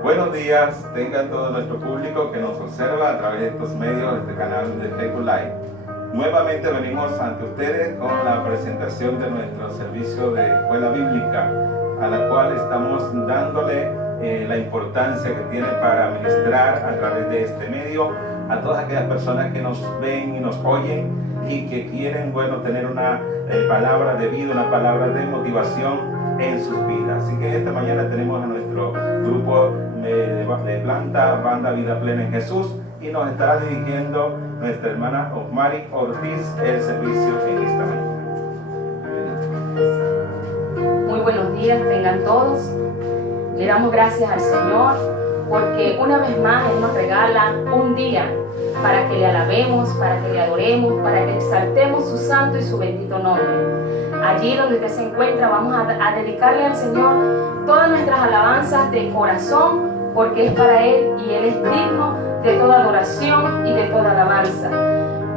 Buenos días, tengan todo nuestro público que nos observa a través de estos medios, de este canal de Facebook Live. Nuevamente venimos ante ustedes con la presentación de nuestro servicio de escuela bíblica, a la cual estamos dándole la importancia que tiene para ministrar a través de este medio a todas aquellas personas que nos ven y nos oyen y que quieren, tener una palabra de vida, una palabra de motivación en sus vidas. Así que esta mañana tenemos a nuestro grupo de planta, Banda Vida Plena en Jesús, y nos estará dirigiendo nuestra hermana Osmari Ortiz el servicio en esta mañana. Muy buenos días, tengan todos. Le damos gracias al Señor porque una vez más Él nos regala un día para que le alabemos, para que le adoremos, para que exaltemos su santo y su bendito nombre. Allí donde usted se encuentra vamos a dedicarle al Señor todas nuestras alabanzas de corazón, porque es para Él y Él es digno de toda adoración y de toda alabanza.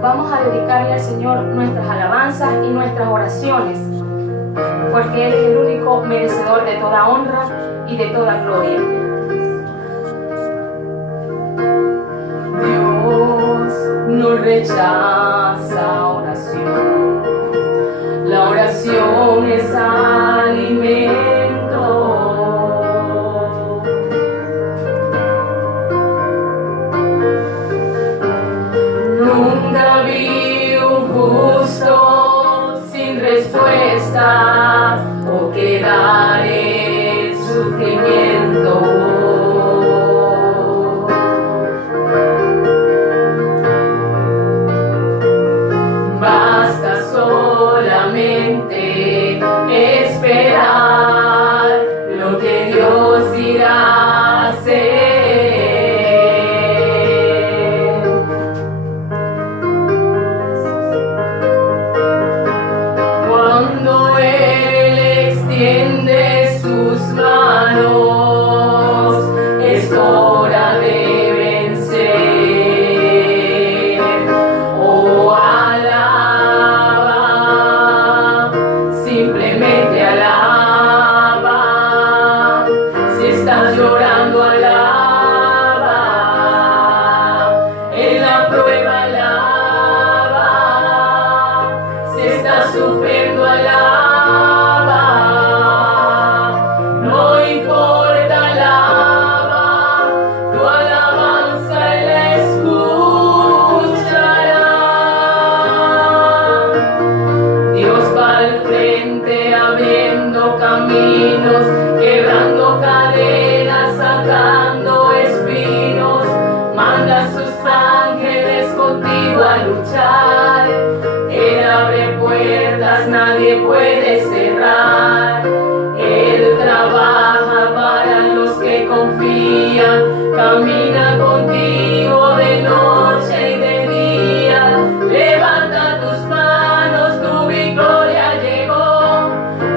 Vamos a dedicarle al Señor nuestras alabanzas y nuestras oraciones, porque Él es el único merecedor de toda honra y de toda gloria. Dios no rechaza oración. La oración es alimento. Nunca vi un justo sin respuestas o quedar en sufrimiento. Basta solamente esperar lo que Dios irá a hacer. Cuando Él extiende sus manos, es hora de vencer. Oh, alaba, simplemente alaba. Si estás llorando, alaba. En la prueba, alaba. Si estás sufriendo, alaba. No importa, alaba. Tu alabanza Él escuchará. Dios va al frente abriendo caminos, quebrando cadenas, sacando espinos. Manda a sus ángeles contigo a luchar. Él abre puertas, nadie puede cerrar. Él trabaja para los que confían, camina contigo de noche y de día. Levanta tus manos, tu victoria llegó.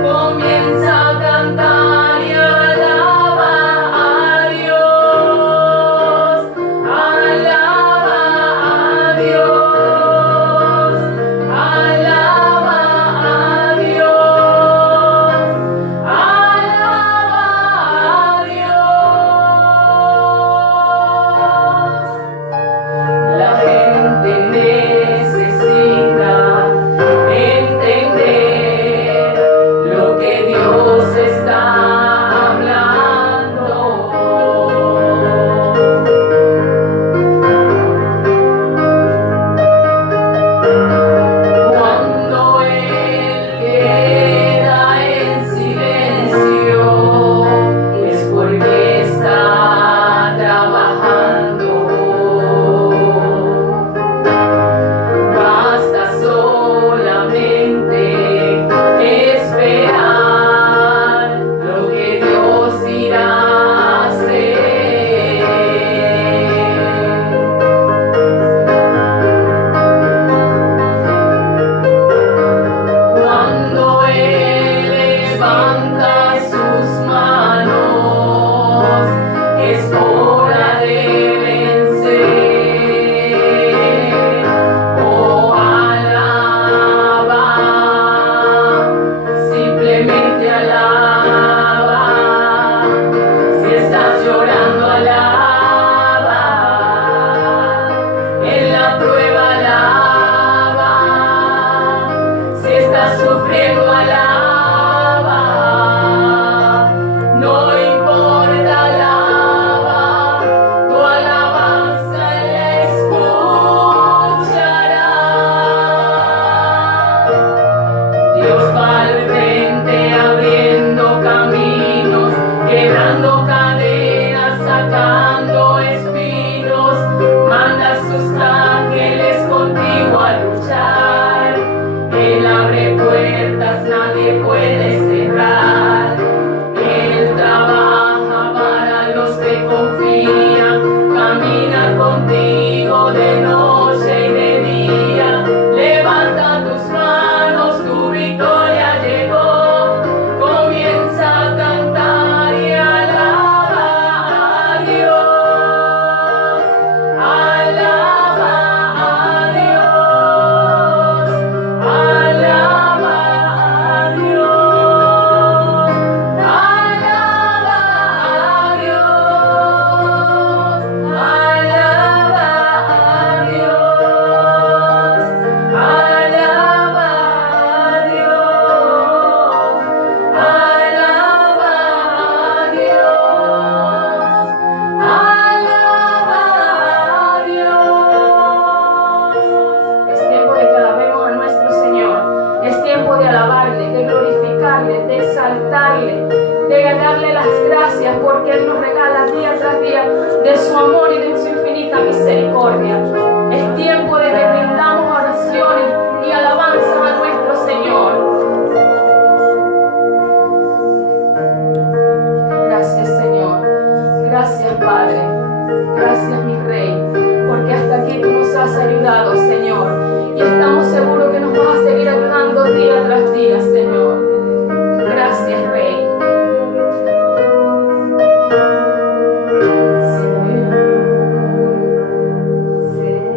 Comienza a cantar y alaba a Dios. Alaba a Dios. Alaba a Dios. Alaba a Dios. La gente necesita entender lo que Dios está hablando. Cuando Él queda en silencio, es porque está trabajando. Basta solamente esperar lo que Dios irá a hacer. Cuando Él levanta sus manos, es hora de vencer. Oh, alaba, simplemente alaba. Si estás llorando, sufriendo alaba, no importa, alaba, tu alabanza Él escuchará. Dios va al frente abriendo caminos, quebrando cadenas, sacando espinos, manda a sus ángeles contigo a luchar. Él abre puertas, nadie puede cerrar. Él trabaja para los que confían, camina contigo de noche y de día. Levanta tus manos, tu victoria llegó. Comienza a cantar y alaba a Dios. Alaba a Dios. Alaba a Dios. Alaba a Dios. Alaba a Dios. Alaba a Dios. Alaba a Dios. Alaba a Dios. Es tiempo de que alabemos a nuestro Señor. Es tiempo de alabarle, de glorificarle, de exaltarle, de darle las gracias porque Él nos regala día tras día de su amor y de su infinita misericordia. Es tiempo de que rindamos oraciones y alabanzas a nuestro Señor. Gracias, Señor. Gracias, Padre. Gracias, mi Rey, porque hasta aquí tú nos has ayudado, Señor. Y estamos seguros que nos vas a seguir ayudando día tras día, Señor. Gracias, Rey. Señor,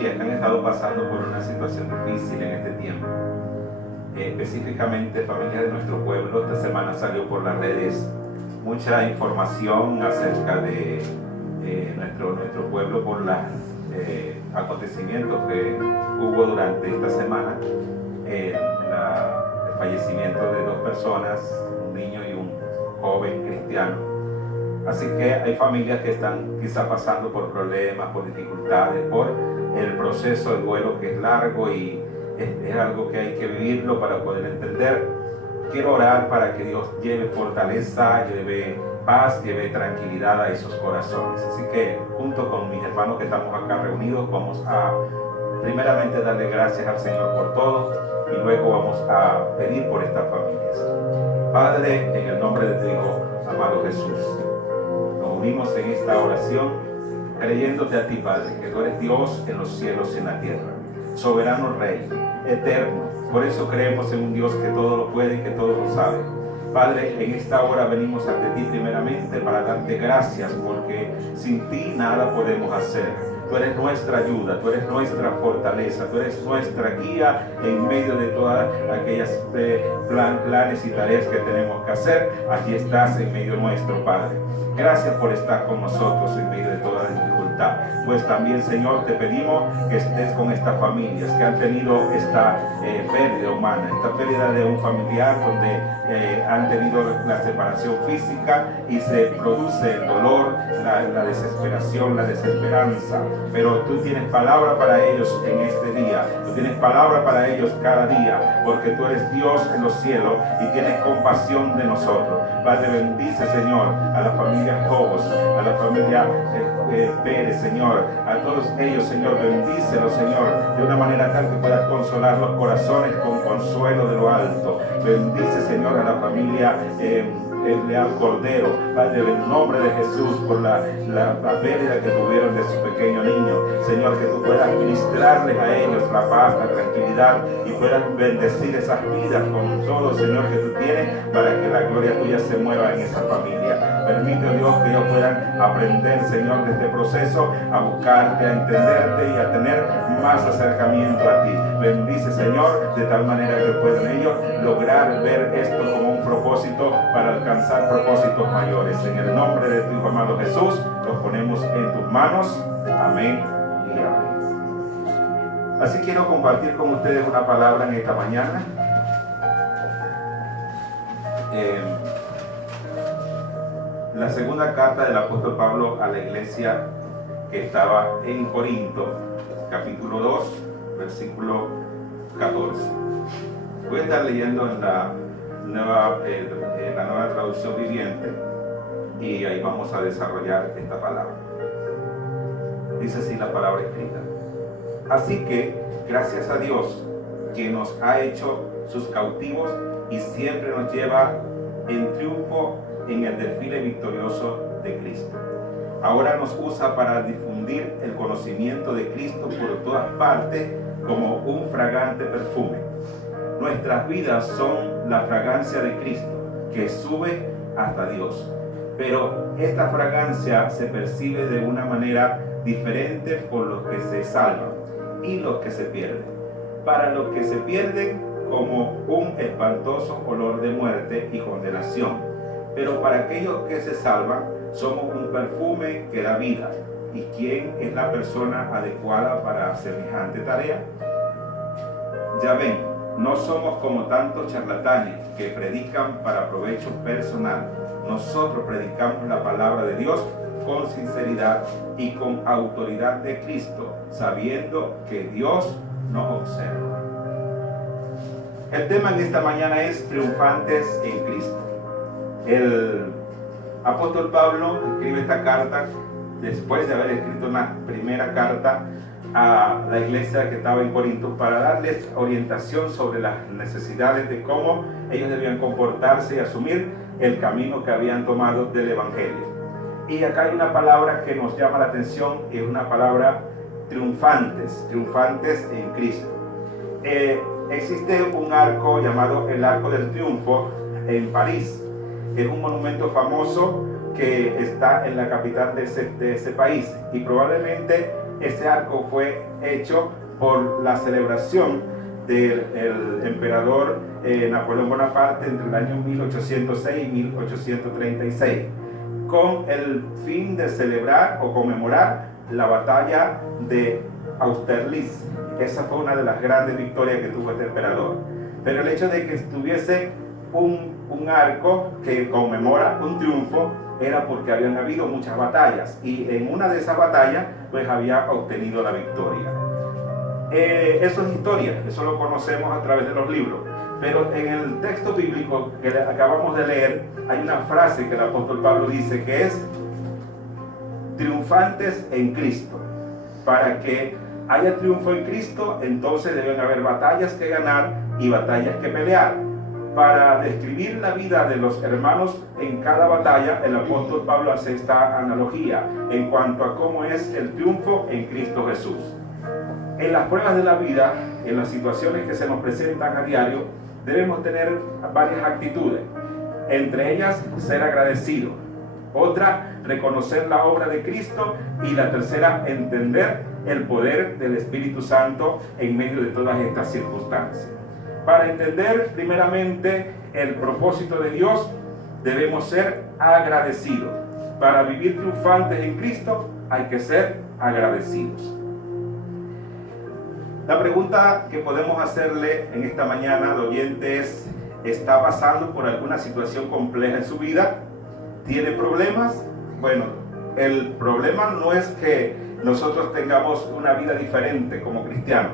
familias que han estado pasando por una situación difícil en este tiempo. Específicamente familias de nuestro pueblo. Esta semana salió por las redes mucha información acerca de nuestro pueblo por los acontecimientos que hubo durante esta semana. El fallecimiento de 2 personas, un niño y un joven cristiano. Así que hay familias que están quizá pasando por problemas, por dificultades, por el proceso de duelo que es largo y es algo que hay que vivirlo para poder entender. Quiero orar para que Dios lleve fortaleza, lleve paz, lleve tranquilidad a esos corazones. Así que junto con mis hermanos que estamos acá reunidos, vamos a primeramente darle gracias al Señor por todo y luego vamos a pedir por estas familias. Padre, en el nombre de tu Hijo, amado Jesús, nos unimos en esta oración creyéndote a ti, Padre, que tú eres Dios en los cielos y en la tierra, soberano Rey, eterno. Por eso creemos en un Dios que todo lo puede y que todo lo sabe. Padre, en esta hora venimos ante ti primeramente para darte gracias, porque sin ti nada podemos hacer. Tú eres nuestra ayuda, tú eres nuestra fortaleza, tú eres nuestra guía en medio de todas aquellas planes y tareas que tenemos que hacer. Allí estás en medio nuestro, Padre. Gracias por estar con nosotros en medio de toda dificultad. Pues también, Señor, te pedimos que estés con estas familias que han tenido esta pérdida humana, esta pérdida de un familiar donde han tenido la separación física y se produce el dolor, la desesperación, la desesperanza. Pero tú tienes palabra para ellos en este día, tú tienes palabra para ellos cada día, porque tú eres Dios en los cielos y tienes compasión de nosotros. Padre, bendice, Señor, a la familia Jobos, a la familia Pérez, Señor, a todos ellos, Señor, bendícelos, Señor, de una manera tal que puedas consolar los corazones con consuelo de lo alto. Bendice, Señor, a la familia el Leal Cordero, Padre, en el nombre de Jesús, por la pérdida que tuvieron de su pequeño niño. Señor, que tú puedas ministrarles a ellos la paz, la tranquilidad y puedas bendecir esas vidas con todo, Señor, que tú tienes para que la gloria tuya se mueva en esa familia. Permite, oh Dios, que ellos puedan aprender, Señor, de este proceso a buscarte, a entenderte y a tener más acercamiento a ti. Bendice, Señor, de tal manera que puedan ellos lograr ver esto como un propósito para alcanzar propósitos mayores. En el nombre de tu Hijo amado Jesús, los ponemos en tus manos. Amén y amén. Así quiero compartir con ustedes una palabra en esta mañana. La segunda carta del apóstol Pablo a la iglesia que estaba en Corinto, capítulo 2, versículo 14. Voy a estar leyendo en la nueva traducción viviente y ahí vamos a desarrollar esta palabra. Dice así la palabra escrita: así que, gracias a Dios, que nos ha hecho sus cautivos y siempre nos lleva en triunfo en el desfile victorioso de Cristo. Ahora nos usa para difundir el conocimiento de Cristo por todas partes como un fragante perfume. Nuestras vidas son la fragancia de Cristo que sube hasta Dios. Pero esta fragancia se percibe de una manera diferente por los que se salvan y los que se pierden. Para los que se pierden, como un espantoso olor de muerte y condenación. Pero para aquellos que se salvan, somos un perfume que da vida. ¿Y quién es la persona adecuada para semejante tarea? Ya ven, no somos como tantos charlatanes que predican para provecho personal. Nosotros predicamos la palabra de Dios con sinceridad y con autoridad de Cristo, sabiendo que Dios nos observa. El tema de esta mañana es triunfantes en Cristo. El apóstol Pablo escribe esta carta después de haber escrito una primera carta a la iglesia que estaba en Corinto para darles orientación sobre las necesidades de cómo ellos debían comportarse y asumir el camino que habían tomado del Evangelio. Y acá hay una palabra que nos llama la atención, y es una palabra triunfantes en Cristo. Existe un arco llamado el Arco del Triunfo en París. Es un monumento famoso que está en la capital de ese país y probablemente Este arco fue hecho por la celebración del emperador Napoleón Bonaparte entre el año 1806 y 1836, con el fin de celebrar o conmemorar la batalla de Austerlitz. Esa fue una de las grandes victorias que tuvo este emperador. Pero el hecho de que estuviese un arco que conmemora un triunfo era porque habían habido muchas batallas, y en una de esas batallas pues había obtenido la victoria. Eso es historia, eso lo conocemos a través de los libros, pero en el texto bíblico que acabamos de leer hay una frase que el apóstol Pablo dice que es triunfantes en Cristo. Para que haya triunfo en Cristo, entonces deben haber batallas que ganar y batallas que pelear. Para describir la vida de los hermanos en cada batalla, el apóstol Pablo hace esta analogía en cuanto a cómo es el triunfo en Cristo Jesús. En las pruebas de la vida, en las situaciones que se nos presentan a diario, debemos tener varias actitudes. Entre ellas, ser agradecido. Otra, reconocer la obra de Cristo. Y la tercera, entender el poder del Espíritu Santo en medio de todas estas circunstancias. Para entender primeramente el propósito de Dios, debemos ser agradecidos. Para vivir triunfantes en Cristo, hay que ser agradecidos. La pregunta que podemos hacerle en esta mañana al oyente es: ¿está pasando por alguna situación compleja en su vida? ¿Tiene problemas? Bueno, el problema no es que nosotros tengamos una vida diferente como cristianos.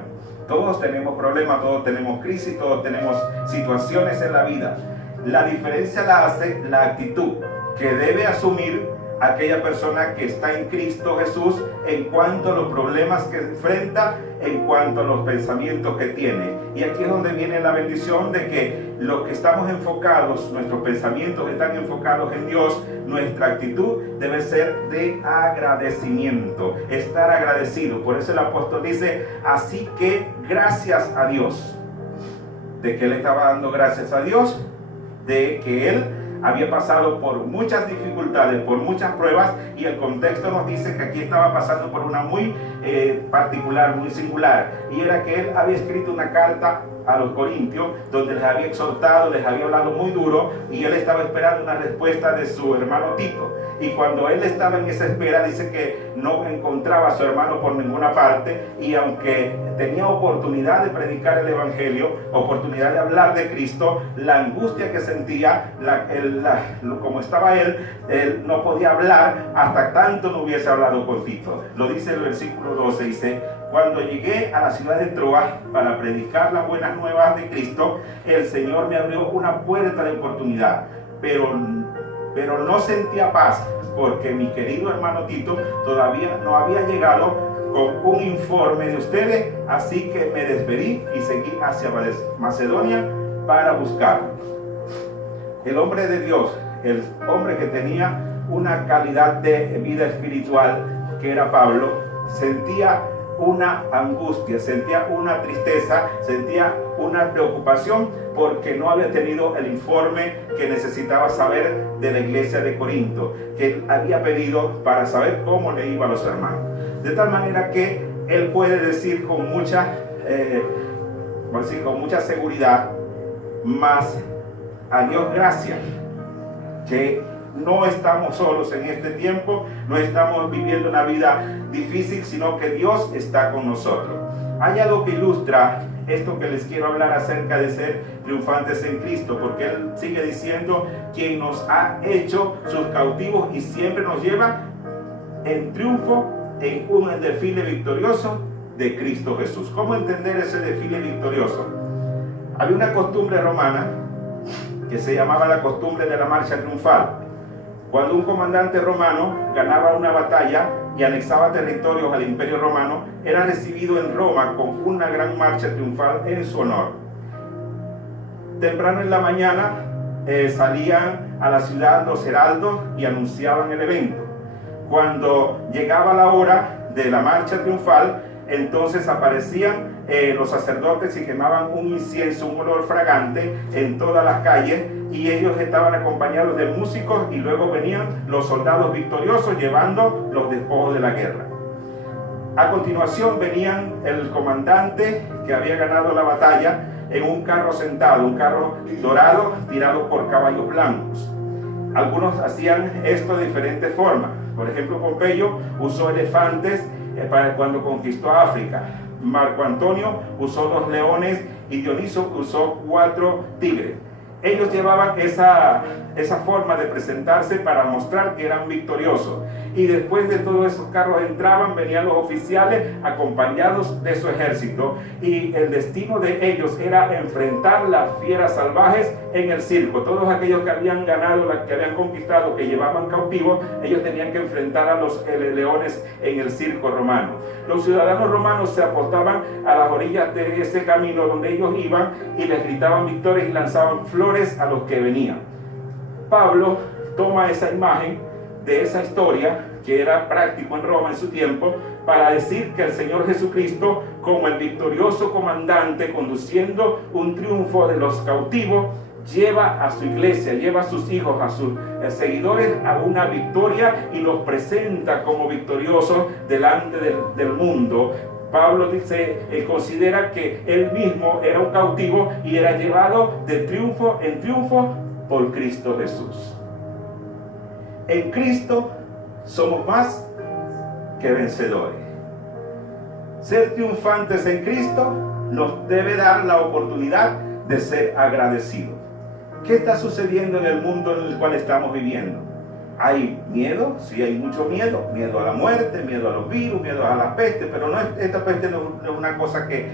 Todos tenemos problemas, todos tenemos crisis, todos tenemos situaciones en la vida. La diferencia la hace la actitud que debe asumir aquella persona que está en Cristo Jesús en cuanto a los problemas que enfrenta, en cuanto a los pensamientos que tiene. Y aquí es donde viene la bendición de que los que estamos enfocados, nuestros pensamientos están enfocados en Dios, nuestra actitud debe ser de agradecimiento, estar agradecido. Por eso el apóstol dice: así que gracias a Dios. ¿De qué le estaba dando gracias a Dios? De que él había pasado por muchas dificultades, por muchas pruebas, y el contexto nos dice que aquí estaba pasando por una muy particular, muy singular, y era que él había escrito una carta a los corintios donde les había exhortado, les había hablado muy duro, y él estaba esperando una respuesta de su hermano Tito. Y cuando él estaba en esa espera, dice que no encontraba a su hermano por ninguna parte, y aunque tenía oportunidad de predicar el evangelio, oportunidad de hablar de Cristo, la angustia que sentía, como estaba él no podía hablar hasta tanto no hubiese hablado con Tito. Lo dice el versículo 12, dice: cuando llegué a la ciudad de Troas para predicar las buenas nuevas de Cristo, el Señor me abrió una puerta de oportunidad, pero no sentía paz, porque mi querido hermano Tito todavía no había llegado con un informe de ustedes, así que me despedí y seguí hacia Macedonia para buscarlo. El hombre de Dios, el hombre que tenía una calidad de vida espiritual, que era Pablo, sentía una angustia, sentía una tristeza, sentía una preocupación porque no había tenido el informe que necesitaba saber de la iglesia de Corinto, que él había pedido para saber cómo le iba a los hermanos. De tal manera que él puede decir con mucha seguridad: más a Dios gracias, que no estamos solos en este tiempo, no estamos viviendo una vida difícil, sino que Dios está con nosotros. Hay algo que ilustra esto que les quiero hablar acerca de ser triunfantes en Cristo, porque Él sigue diciendo: quien nos ha hecho sus cautivos y siempre nos lleva en triunfo en un desfile victorioso de Cristo Jesús. ¿Cómo entender ese desfile victorioso? Había una costumbre romana que se llamaba la costumbre de la marcha triunfal. Cuando un comandante romano ganaba una batalla y anexaba territorios al Imperio Romano, era recibido en Roma con una gran marcha triunfal en su honor. Temprano en la mañana salían a la ciudad los heraldos y anunciaban el evento. Cuando llegaba la hora de la marcha triunfal, entonces aparecían los sacerdotes y quemaban un incienso, un olor fragante en todas las calles, y ellos estaban acompañados de músicos, y luego venían los soldados victoriosos llevando los despojos de la guerra. A continuación venían el comandante que había ganado la batalla en un carro sentado, un carro dorado tirado por caballos blancos. Algunos hacían esto de diferentes formas. Por ejemplo, Pompeyo usó elefantes para cuando conquistó África. Marco Antonio usó 2 leones y Dioniso usó 4 tigres. Ellos llevaban esa forma de presentarse para mostrar que eran victoriosos. Y después de todos esos carros entraban, venían los oficiales acompañados de su ejército. Y el destino de ellos era enfrentar las fieras salvajes en el circo. Todos aquellos que habían ganado, que habían conquistado, que llevaban cautivos, ellos tenían que enfrentar a los leones en el circo romano. Los ciudadanos romanos se apostaban a las orillas de ese camino donde ellos iban y les gritaban victorias y lanzaban flores a los que venían. Pablo toma esa imagen de esa historia que era práctico en Roma en su tiempo para decir que el Señor Jesucristo, como el victorioso comandante conduciendo un triunfo de los cautivos, lleva a su iglesia, lleva a sus hijos, a sus seguidores a una victoria y los presenta como victoriosos delante del mundo. Pablo considera que él mismo era un cautivo y era llevado de triunfo en triunfo por Cristo Jesús. En Cristo somos más que vencedores. Ser triunfantes en Cristo nos debe dar la oportunidad de ser agradecidos. ¿Qué está sucediendo en el mundo en el cual estamos viviendo? ¿Hay miedo? Sí, hay mucho miedo. Miedo a la muerte, miedo a los virus, miedo a la peste, pero esta peste no es una cosa que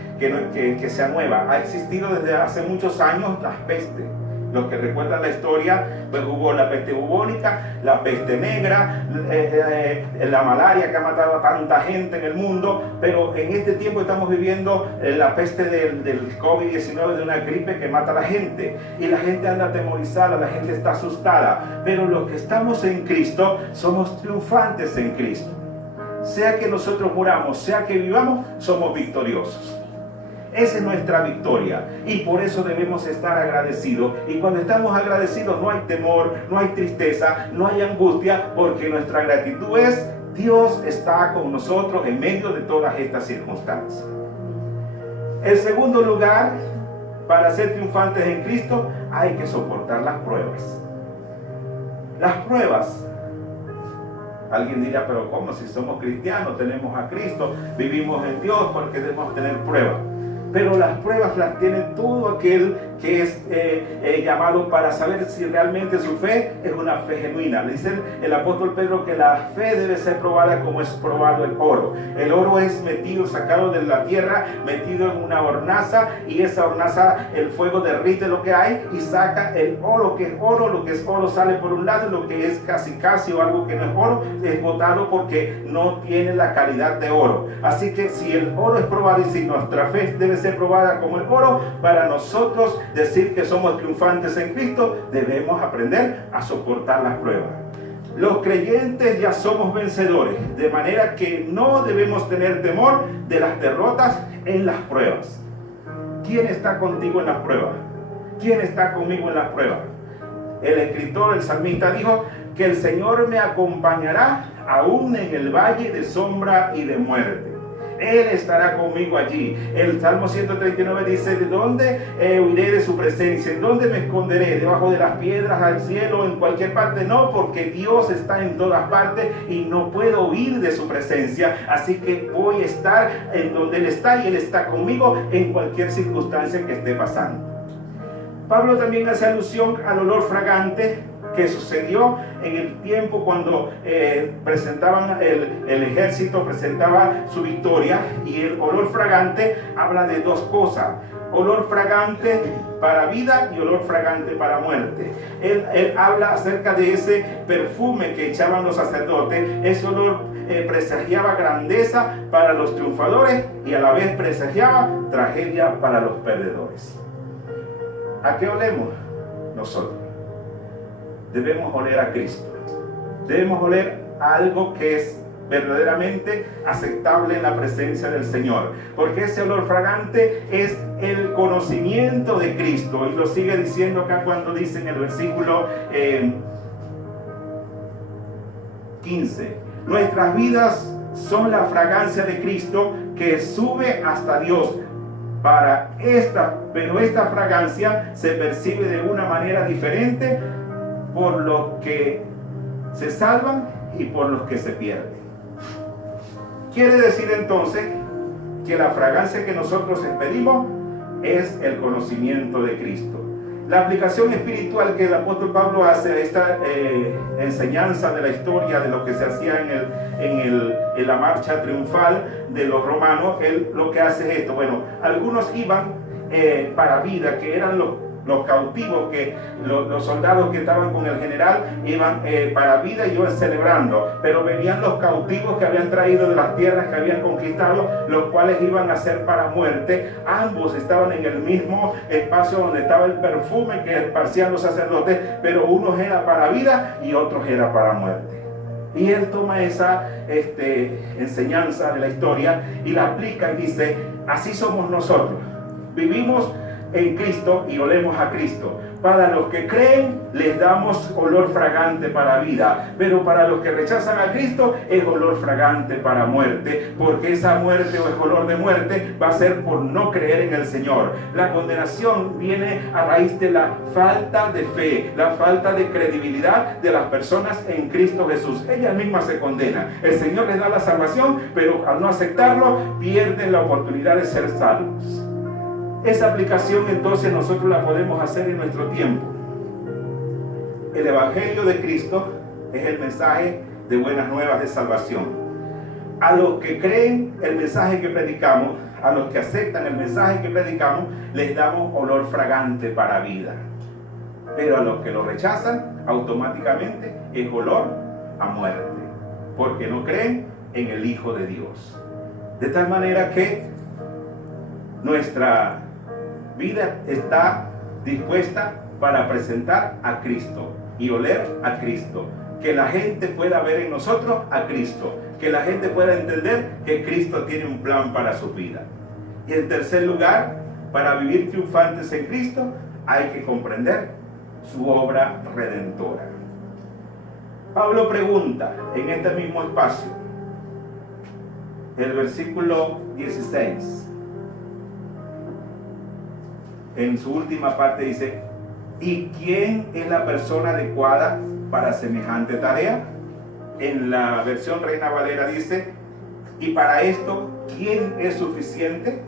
sea nueva. Ha existido desde hace muchos años las pestes. Los que recuerdan la historia, pues hubo la peste bubónica, la peste negra, la malaria que ha matado a tanta gente en el mundo, pero en este tiempo estamos viviendo la peste del COVID-19, de una gripe que mata a la gente, y la gente anda atemorizada, la gente está asustada, pero los que estamos en Cristo somos triunfantes en Cristo. Sea que nosotros muramos, sea que vivamos, somos victoriosos. Esa es nuestra victoria y por eso debemos estar agradecidos. Y cuando estamos agradecidos no hay temor, no hay tristeza, no hay angustia, porque nuestra gratitud es: Dios está con nosotros en medio de todas estas circunstancias. En segundo lugar, para ser triunfantes en Cristo hay que soportar las pruebas. Las pruebas. Alguien dirá, pero ¿cómo? Si somos cristianos, tenemos a Cristo, vivimos en Dios, porque debemos tener pruebas. Pero las pruebas las tiene todo aquel que es llamado para saber si realmente su fe es una fe genuina. Le dice el apóstol Pedro que la fe debe ser probada como es probado el oro. El oro es sacado de la tierra, metido en una hornaza, y esa hornaza, el fuego derrite lo que hay y saca el oro, que es oro. Lo que es oro sale por un lado, y lo que es casi o algo que no es oro es botado porque no tiene la calidad de oro. Así que si el oro es probado y si nuestra fe debe ser probada como el oro, para nosotros decir que somos triunfantes en Cristo, debemos aprender a soportar las pruebas. Los creyentes ya somos vencedores, de manera que no debemos tener temor de las derrotas en las pruebas. ¿Quién está contigo en las pruebas? ¿Quién está conmigo en las pruebas? El escritor, el salmista dijo que el Señor me acompañará aún en el valle de sombra y de muerte. Él estará conmigo allí. El Salmo 139 dice: ¿de dónde huiré de su presencia? ¿En dónde me esconderé? ¿Debajo de las piedras, al cielo, en cualquier parte? No, porque Dios está en todas partes y no puedo huir de su presencia. Así que voy a estar en donde Él está, y Él está conmigo en cualquier circunstancia que esté pasando. Pablo también hace alusión al olor fragante que sucedió en el tiempo cuando presentaban el ejército, presentaba su victoria, y el olor fragante habla de dos cosas: olor fragante para vida y olor fragante para muerte. Él habla acerca de ese perfume que echaban los sacerdotes. Ese olor presagiaba grandeza para los triunfadores y a la vez presagiaba tragedia para los perdedores. ¿A qué olemos nosotros? Debemos oler a Cristo. Debemos oler a algo que es verdaderamente aceptable en la presencia del Señor, porque ese olor fragante es el conocimiento de Cristo, y lo sigue diciendo acá cuando dice en el versículo 15: nuestras vidas son la fragancia de Cristo que sube hasta Dios. Pero esta fragancia se percibe de una manera diferente por los que se salvan y por los que se pierden. Quiere decir entonces que la fragancia que nosotros expedimos es el conocimiento de Cristo. La aplicación espiritual que el apóstol Pablo hace a esta enseñanza de la historia de lo que se hacía en la marcha triunfal de los romanos, él lo que hace es esto. Bueno, algunos iban para vida, que eran los cautivos, que los soldados que estaban con el general iban para vida y iban celebrando, pero venían los cautivos que habían traído de las tierras que habían conquistado, los cuales iban a ser para muerte. Ambos estaban en el mismo espacio donde estaba el perfume que esparcían los sacerdotes, pero unos era para vida y otros era para muerte. Y él toma esa enseñanza de la historia y la aplica y dice: así somos nosotros, vivimos en Cristo y olemos a Cristo. Para los que creen les damos olor fragante para vida, pero para los que rechazan a Cristo es olor fragante para muerte, porque esa muerte o el olor de muerte va a ser por no creer en el Señor. La condenación viene a raíz de la falta de fe, la falta de credibilidad de las personas en Cristo Jesús. Ellas mismas se condenan. El Señor les da la salvación, pero al no aceptarlo pierden la oportunidad de ser salvos. Esa aplicación entonces nosotros la podemos hacer en nuestro tiempo. El Evangelio de Cristo es el mensaje de buenas nuevas de salvación. A los que creen el mensaje que predicamos, a los que aceptan el mensaje que predicamos, les damos olor fragante para vida. Pero a los que lo rechazan, automáticamente es olor a muerte, porque no creen en el Hijo de Dios. De tal manera que nuestra vida está dispuesta para presentar a Cristo y oler a Cristo. Que la gente pueda ver en nosotros a Cristo. Que la gente pueda entender que Cristo tiene un plan para su vida. Y en tercer lugar, para vivir triunfantes en Cristo, hay que comprender su obra redentora. Pablo pregunta en este mismo espacio, el versículo 16. En su última parte dice: ¿y quién es la persona adecuada para semejante tarea? En la versión Reina Valera dice: ¿y para esto quién es suficiente?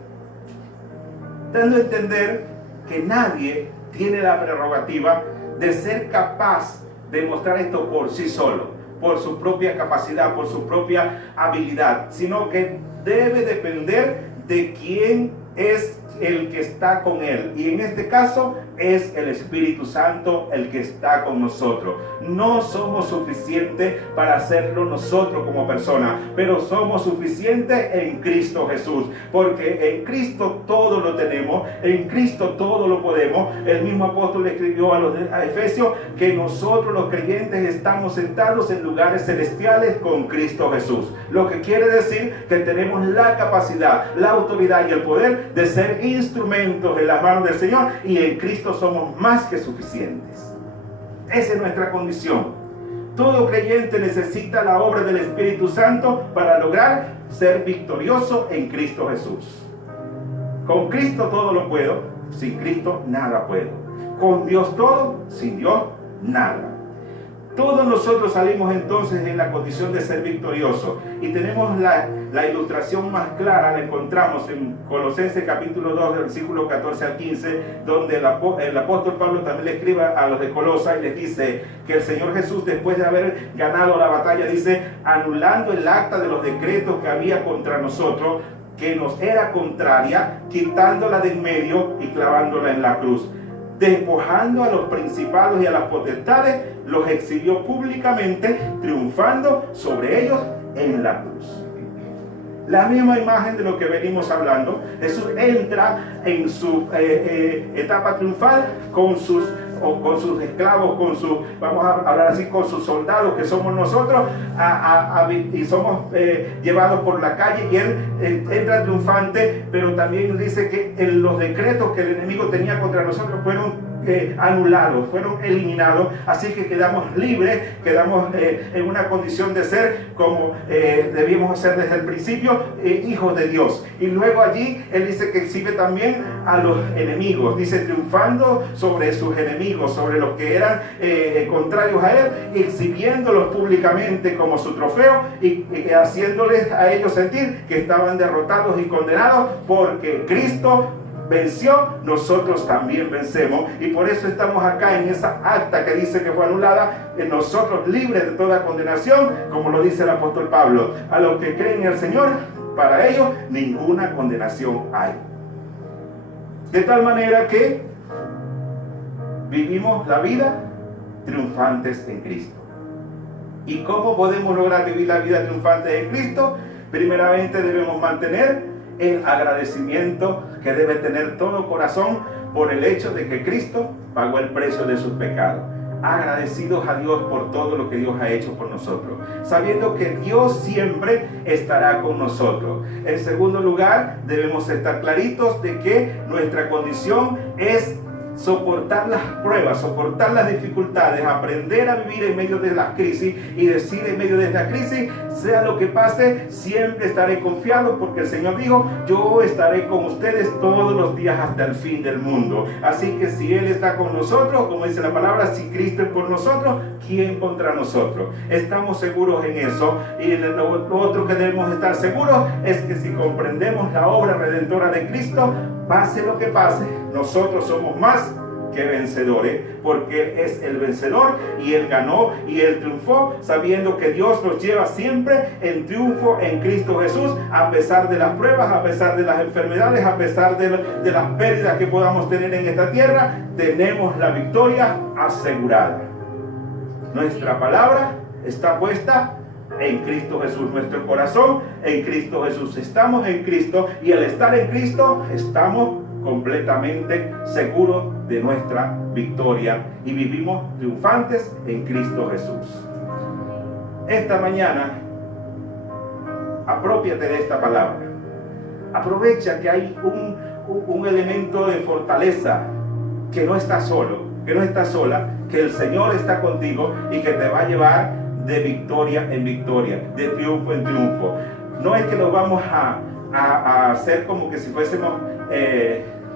Dando a entender que nadie tiene la prerrogativa de ser capaz de mostrar esto por sí solo, por su propia capacidad, por su propia habilidad, sino que debe depender de quién es el que está con él, y en este caso es el Espíritu Santo el que está con nosotros. No somos suficientes para hacerlo nosotros como personas, pero somos suficientes en Cristo Jesús, porque en Cristo todo lo tenemos, en Cristo todo lo podemos. El mismo apóstol le escribió a Efesios que nosotros los creyentes estamos sentados en lugares celestiales con Cristo Jesús, lo que quiere decir que tenemos la capacidad, la autoridad y el poder de ser instrumentos en las manos del Señor, y en Cristo somos más que suficientes. Esa es nuestra condición. Todo creyente necesita la obra del Espíritu Santo para lograr ser victorioso en Cristo Jesús. Con Cristo todo lo puedo, sin Cristo nada puedo. Con Dios todo, sin Dios nada. Todos nosotros salimos entonces en la condición de ser victoriosos, y tenemos la ilustración más clara, la encontramos en Colosenses capítulo 2, versículo 14 al 15, donde el apóstol Pablo también le escribe a los de Colosa y les dice que el Señor Jesús, después de haber ganado la batalla, dice: anulando el acta de los decretos que había contra nosotros, que nos era contraria, quitándola de en medio y clavándola en la cruz. Despojando a los principados y a las potestades, los exhibió públicamente, triunfando sobre ellos en la cruz. La misma imagen de lo que venimos hablando. Jesús entra en su etapa triunfal con sus esclavos, vamos a hablar así, con sus soldados que somos nosotros, y somos llevados por la calle, y él entra triunfante, pero también dice que los decretos que el enemigo tenía contra nosotros fueron anulados, fueron eliminados, así que quedamos libres, quedamos en una condición de ser como debíamos ser desde el principio, hijos de Dios. Y luego allí Él dice que exhibe también a los enemigos, dice triunfando sobre sus enemigos, sobre los que eran contrarios a Él, exhibiéndolos públicamente como su trofeo y haciéndoles a ellos sentir que estaban derrotados y condenados, porque Cristo venció, nosotros también vencemos, y por eso estamos acá en esa acta que dice que fue anulada, nosotros libres de toda condenación, como lo dice el apóstol Pablo. A los que creen en el Señor, para ellos ninguna condenación hay. De tal manera que vivimos la vida triunfantes en Cristo. ¿Y cómo podemos lograr vivir la vida triunfante en Cristo? Primeramente debemos mantener el agradecimiento que debe tener todo corazón por el hecho de que Cristo pagó el precio de sus pecados. Agradecidos a Dios por todo lo que Dios ha hecho por nosotros, sabiendo que Dios siempre estará con nosotros. En segundo lugar, debemos estar claritos de que nuestra condición es soportar las pruebas, soportar las dificultades, aprender a vivir en medio de las crisis y decir en medio de esta crisis, sea lo que pase, siempre estaré confiado, porque el Señor dijo, yo estaré con ustedes todos los días hasta el fin del mundo. Así que si Él está con nosotros, como dice la palabra, si Cristo es por nosotros, ¿quién contra nosotros? Estamos seguros en eso. Y lo otro que debemos estar seguros es que si comprendemos la obra redentora de Cristo, pase lo que pase, nosotros somos más que vencedores, porque Él es el vencedor y Él ganó y Él triunfó, sabiendo que Dios nos lleva siempre en triunfo en Cristo Jesús, a pesar de las pruebas, a pesar de las enfermedades, a pesar de las pérdidas que podamos tener en esta tierra, tenemos la victoria asegurada. Nuestra palabra está puesta en Cristo Jesús, nuestro corazón en Cristo Jesús. Estamos en Cristo, y al estar en Cristo estamos completamente seguros de nuestra victoria y vivimos triunfantes en Cristo Jesús. Esta mañana, aprópiate de esta palabra. Aprovecha que hay un elemento de fortaleza, que no estás solo, que no estás sola, que el Señor está contigo y que te va a llevar de victoria en victoria, de triunfo en triunfo. No es que lo vamos a hacer como que si fuésemos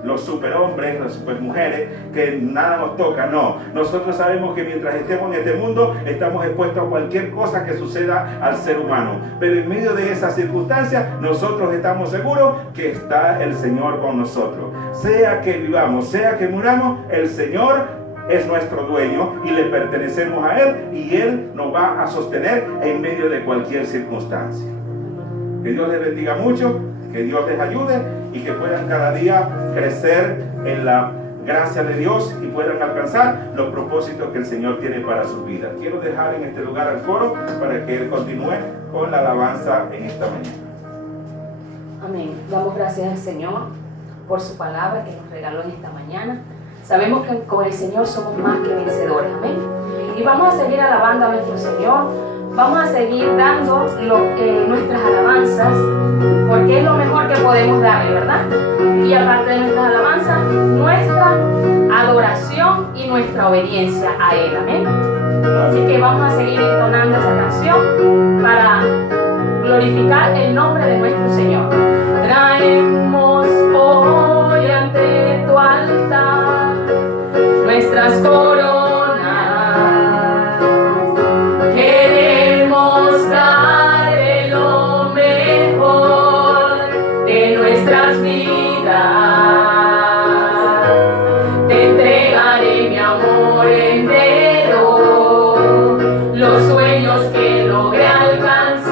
los superhombres, las supermujeres, que nada nos toca. No, nosotros sabemos que mientras estemos en este mundo estamos expuestos a cualquier cosa que suceda al ser humano, pero en medio de esas circunstancias nosotros estamos seguros que está el Señor con nosotros. Sea que vivamos, sea que muramos, el Señor es nuestro dueño y le pertenecemos a Él, y Él nos va a sostener en medio de cualquier circunstancia. Que Dios les bendiga mucho, que Dios les ayude y que puedan cada día crecer en la gracia de Dios y puedan alcanzar los propósitos que el Señor tiene para sus vidas. Quiero dejar en este lugar al coro para que Él continúe con la alabanza en esta mañana. Amén. Damos gracias al Señor por su palabra que nos regaló en esta mañana. Sabemos que con el Señor somos más que vencedores. Amén. Y vamos a seguir alabando a nuestro Señor. Vamos a seguir dando nuestras alabanzas, porque es lo mejor que podemos darle, ¿verdad? Y aparte de nuestras alabanzas, nuestra adoración y nuestra obediencia a Él. Amén. Así que vamos a seguir entonando esa canción para glorificar el nombre de nuestro Señor. Traemos hoy ante tu altar nuestras coronas. Queremos darle lo mejor de nuestras vidas. Te entregaré mi amor entero, los sueños que logré alcanzar.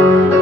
Señor.